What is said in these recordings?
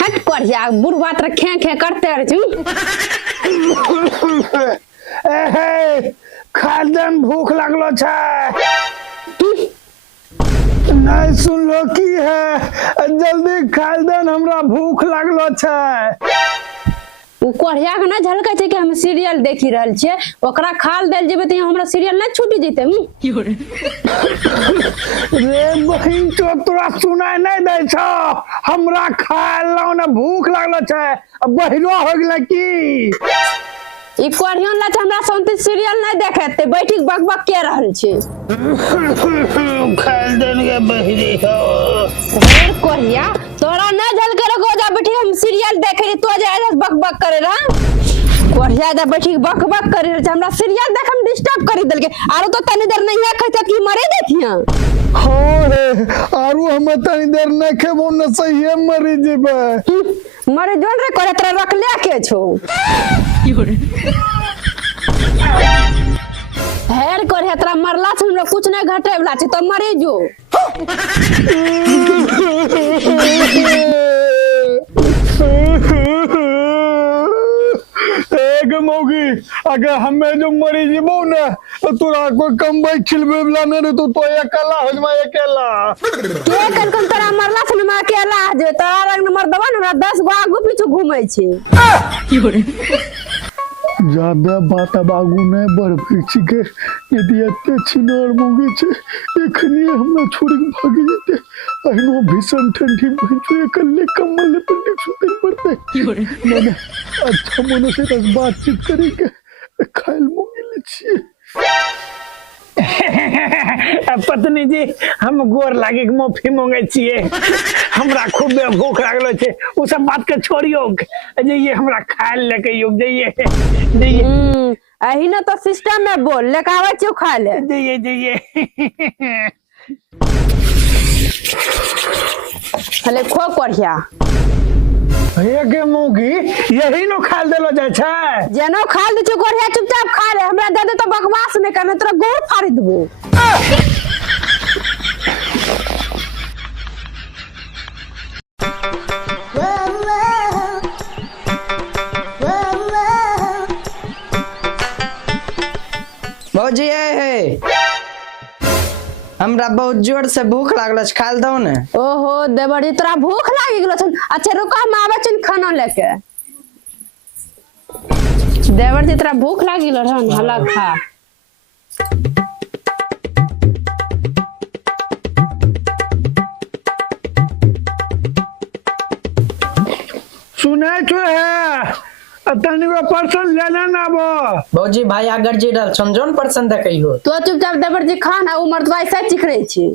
हट कोढ़िया बुढ़वा तर खे खे करते रह खादन भूख लगलो छै नहीं सुनलो की है जल्दी खादन हमरा भूख लगलो छै। उ कोढ़िया के ना झलकै छै कि हम सीरियल देखि रहल छियै ओकरा खाल देल जेबे त हमरा सीरियल ना छूटी जइते रे बहिन तो तोरा सुनाई नहीं दै छौ हमरा खायलो ना भूख लगलो छै बहिरो हो गेलै की ई कोढ़ियन ला हमरा संति सीरियल नहीं देखेते बैठी बकबक के रहल छै खादन के बहिरी हो ढेर कोढ़िया तोरा ना झलकै रे गोजा बैठी हम सीरियल देखे तो जाय बकबक करे रहा कोढ़िया जा बैठी बकबक करे रहे हमरा सीरियल देखे में डिस्टर्ब कर देलके आरो तो तनी देर नहीं है कहते कि मरे देथिया हो रे आरो हम तनी देर नहीं खेबो न सही मरी जेबे मरे जोन रे करे तोरा रख ले के छौ हेर कोढ़िया तोरा मरला से हमरा कुछ नहीं घटे वाला छै तो मरे जो एक मौगी अगर हमें जो मरी जीबो ना तो तोरा कोई कम भाई खिलबे वाला नहीं रे तो अकेला हो जमा अकेला के कन तोरा मरला से मैं अकेला जे तोरा रंग नंबर दबा हमरा 10 गो आगू पीछे घूमै छै ज्यादा बात अब आगू नहीं बढ़ पीछे के यदि अत्ते छिनार मौगी छे एखनी हमरा छोड़ के भाग जेते अहिनो भीषण ठंडी भइछो अकेले कम्बल पर नीचे सुते पड़ते मैंने अच्छा मनो से बस बातचीत करे के खाइल मौगी ले छिए पत्नी जी हम गोर लागे के माफी मांगे छिए हमरा खूब भूख लागलो छे उ सब बात के छोड़ियो जइए हमरा खाइल लेके योग जइए अही ना तो सिस्टम में बोल लेके आवे छौ खा ले जइए हले खो कोढ़िया भैया के मौगी यही नो खाल देलो जाय छै जेनो खाल दे छौ कोढ़िया चुपचाप खा ले हमरा दे दे तो बकवास नहीं करने तोरा गोड़ फाड़ देबो भौजी हमरा बहुत जोर से भूख लागल छै खाल दो ने ओहो देवरी तोरा भूख लागी गेलो छ अच्छा रुको हम आबै छी खाना लेके देवर जी तोरा भूख लागी गेलो रहन हला खा सुनै छो है तनी को पर्सन लेना ना बो भौजी भाई अगर जी डल समझोन पर्सन दे कहियो तो चुपचाप देवर जी खा ना उमर तो ऐसा चिकरे छी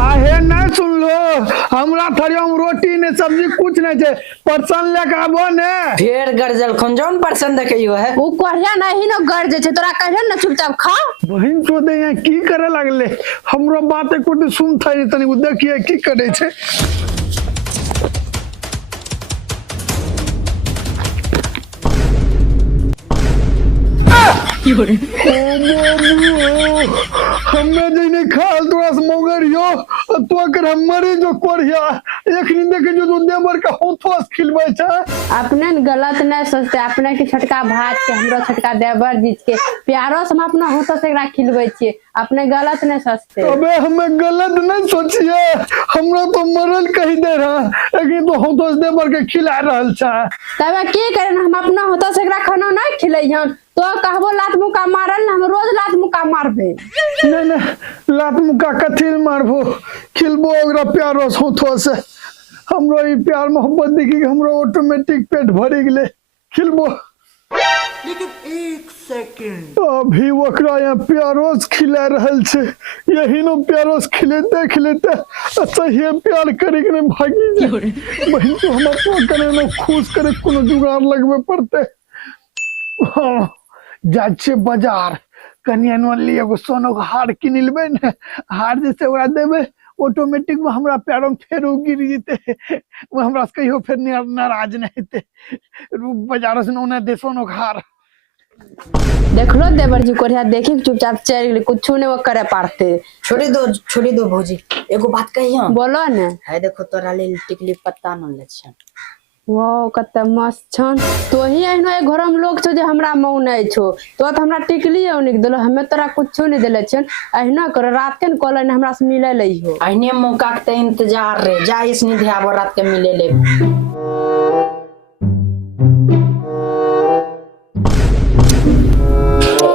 आहे ना सुन लो हमरा थरी हम रोटी ने सब्जी कुछ नहीं छे पर्सन लेके आबो ने ढेर गरजल खंजोन पर्सन दे कहियो है उ कोढ़िया नहीं न गरजे छे तोरा कहले ना चुपचाप खा बहिन तो दे यहाँ की करे लगले हमरो बात को सुन थाई तनी उ देखिए की करे छे हमें जने खाल तोरा से मगरियो तो अगर हम मरे जो कोढ़िया एकनी देखे जो देवर का होठोस खिलबै छ अपने गलत नहीं सोचते अपने के छोटका भात के हमरो छोटका देवर जी के प्यारो से हम अपना होठो से एकरा खिलबै छिए अपने गलत नहीं सोचते अबे हमें गलत नहीं सोचिए हमरा तो मरल कही दे रहा लेकिन तो होठोस देवर के खिला रहल छ तबे की करे हम अपना होठो से एकरा खाना नहीं खिलैहन तो कहबो लात मुका मारल हम रोज लात मुका मारबे नहीं लात मुका कथिल मारबो खिलबो ओकरा प्यारो होठो से हमरो ई प्यार मोहब्बत देखि हमरो ऑटोमेटिक पेट भरि गेले खिलबो लेकिन एक सेकंड अभी ओकरा यहाँ प्यारोस खिला रहल छे यही नो प्यारोस खिलेते खिलेते सही प्यार करे के भागी जाए बहन तो हम अपना करे नो खुश करे कोनो जुगाड़ लगबे पड़ते हां जाछे बाजार कनिया नो लिए एगो सोनो के हार किन लेबे ने हार जैसे ओकरा देबे ऑटोमेटिक में हमरा पैरों में फेरो गिर जेते वो हमरा से कहियो फिर नाराज नहीं हेते रूप बाजार से ओने देसो नो घर देख लो देवर जी कोरिया देखी चुपचाप चल गेली कुछ नहीं वो करे पारते। छोड़ी दो भौजी, एगो बात कहियो। बोलो ने। है देखो तोरा लेल टिकली पत्ता न ले छ। वो कते मस्त छन तो ही एहनो ए घर में लोग छो जे हमरा मौ नहीं छो तो हमरा टिकली ओनिक देलो हमें तोरा कुछ नहीं देले छन एहना कर रात के कॉल हमरा से मिले लई हो अहने मौका के इंतजार रे जा इसनी ध्याब रात के मिले ले।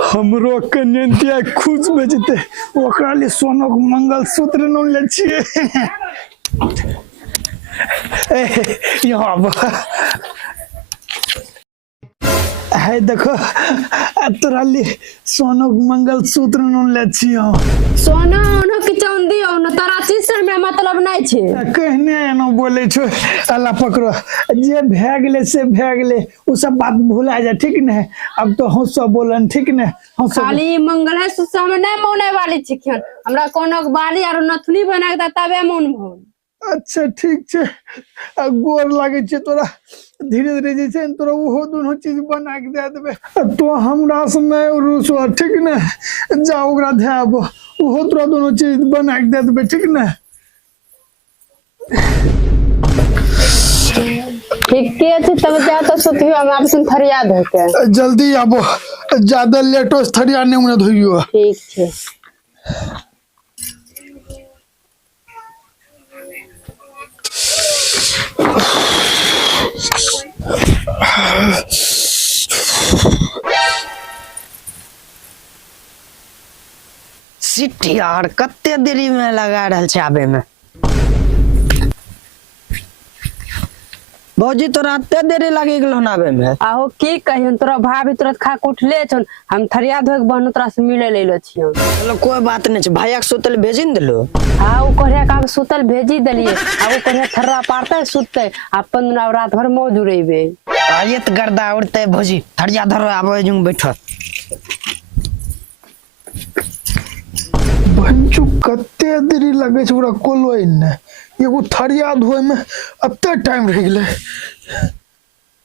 हमरो कन्या खुश बजते ओकरा लिए सोना के मंगलसूत्र न ले छिए यहाँ है देखो तोरा लिए सोना के मंगलसूत्र न ले छिए सोना ओनो की चांदी ओनो तोरा चीज से में मतलब नहीं छे कहने न बोले छो अल्लाह पकड़ो जे भे गेले से भे गेले उ सब बात भुला जा ठीक ने अब तो हम सब बोलन ठीक ने हम सब खाली मंगल है सुसा में नहीं मौने वाली छिखन हमरा कोनो के बाली और नथुनी बना के तबे मन भन। अच्छा ठीक छे गोर लागे छे तोरा धीरे धीरे जे छे तोरा वो दोनों चीज बना के दे देबे तो हमरा से नहीं रुसो ठीक ने जा ओकरा ध्याब वो तोरा दोनों चीज बना के दे देबे ठीक ने। ठीक के छै तब जा तो सुतियो हम आपसे फरियाद होके जल्दी आबो ज्यादा लेट हो थरिया ने उन्हें धोइयो ठीक छे। सिट यार कते देरी में लगा रहल छै आबे में। भौजी तोरा एते देरी लागी गेलो आबे में। आहो की कहियन तोरा भाभी तुरंत खा के उठले छन हम थरिया धोके बहन तोरा से मिले लेलो छियन। चलो कोई बात नहीं छै भैया के सुतल भेजी न देलो। हां उ कोरिया का सुतल भेजी देलिए आ उ कोरिया थर्रा पारते सुतते अपन रात भर मौज उड़ेबे आयत गर्दा उड़ते भौजी थरिया धरो आबे जुम बैठो। बंचू कते देरी लगे छै ओकरा कोलोइ ने एगो थरिया धोए में अते टाइम रह गेले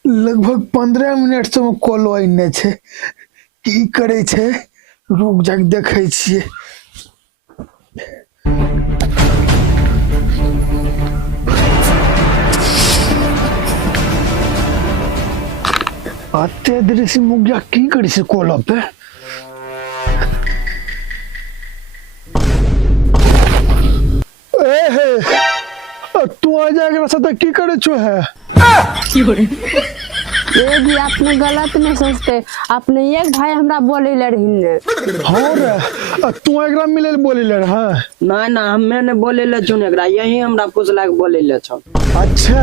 लगभग 15 मिनट से कोलोइ ने छै की करे छै रुक जा के देखे छिए। अते देरी से मुगिया की करे छै कोलो पे तू आ जाएगा साथ की करे छो है ये भी आपने गलत नहीं सोचते अपने एक भाई हमरा बोले ले रही हां रे तू एकरा मिले बोले ले हां ना हमें ने बोले ले छुन एकरा यही हमरा पूछला के बोले ले छ। अच्छा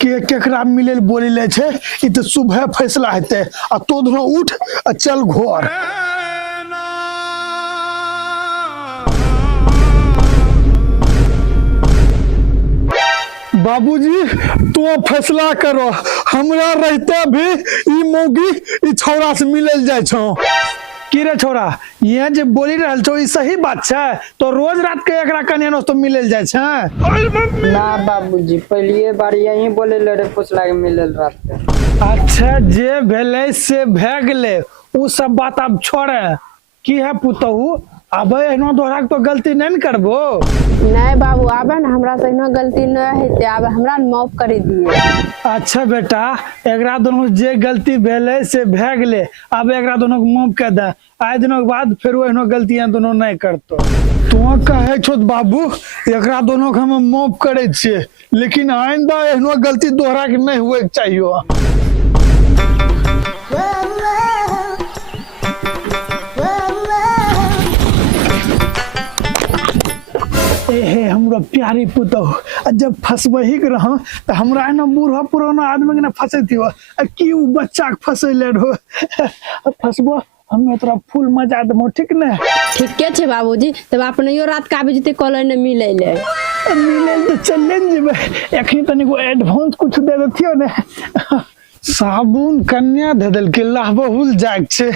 के केकरा मिले बोले ले छे ई तो सुबह फैसला हेते आ तो दोनों उठ आ चल घर। बाबूजी तो फैसला करो हमरा रहते भी ई मौगी ई छौरा से मिलल जाय छौ की रे छौरा ये जे बोली रहल छौ ई सही बात छै तो रोज रात के एकरा कन्या तो मिलल जाय छै ना बाबूजी पहलिए बार यही बोले ले रे पूछला के मिलल रात के। अच्छा जे भेले से भे गेले उ सब बात अब छोड़े की है पुतहु अब एनो दोहरा तो गलती नहीं करबो। नहीं बाबू आबे न हमरा से इनो गलती नहीं हेते आबे हमरा माफ कर दिए। अच्छा बेटा एकरा दोनों जे गलती भेले से भे गेले अब एकरा दोनों को माफ कर दे आइ दिनों के बाद फिर एनो गलतियां दोनों नहीं करतो। तो कहे छो बाबू एकरा दोनों के हम माफ करे छिए लेकिन आइंदा एनो गलती दोहरा के नहीं हुए चाहिए। हे हमरो प्यारी पुतहु जब फसबही के रह तो हमरा ना बूढ़ा पुराना आदमी के ना फंसती हो की उ बच्चा के फसैले रहो फसबो हमें तोरा फूल मजा देबो ठीक ने। ठीक के छे बाबूजी तब अपने यो रात का बजते कॉलेज ने मिले ले तो चले जेबे एखनी तनी को एडवांस कुछ दे देथियो ने साबुन कन्या दे देल के लहबहुल जाग छे।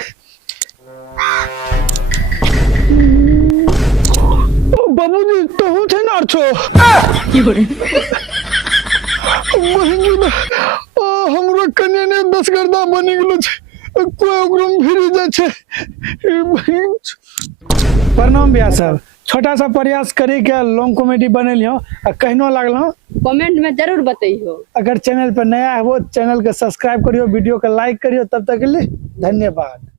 बाबूजी तो छे ना मार छो हमरो कन्या ने 10 गर्दा बनि गेलो छै कोई ओकरो भिड़ जाय छै प्रणाम भैया साहब छोटा सा प्रयास करी के लॉन्ग कॉमेडी बनेलियो आ कहनो लागलो कमेंट में जरूर बताइयो। अगर चैनल पर नया हो चैनल के सब्सक्राइब करियो वीडियो के लाइक करियो तब तक के लिए धन्यवाद।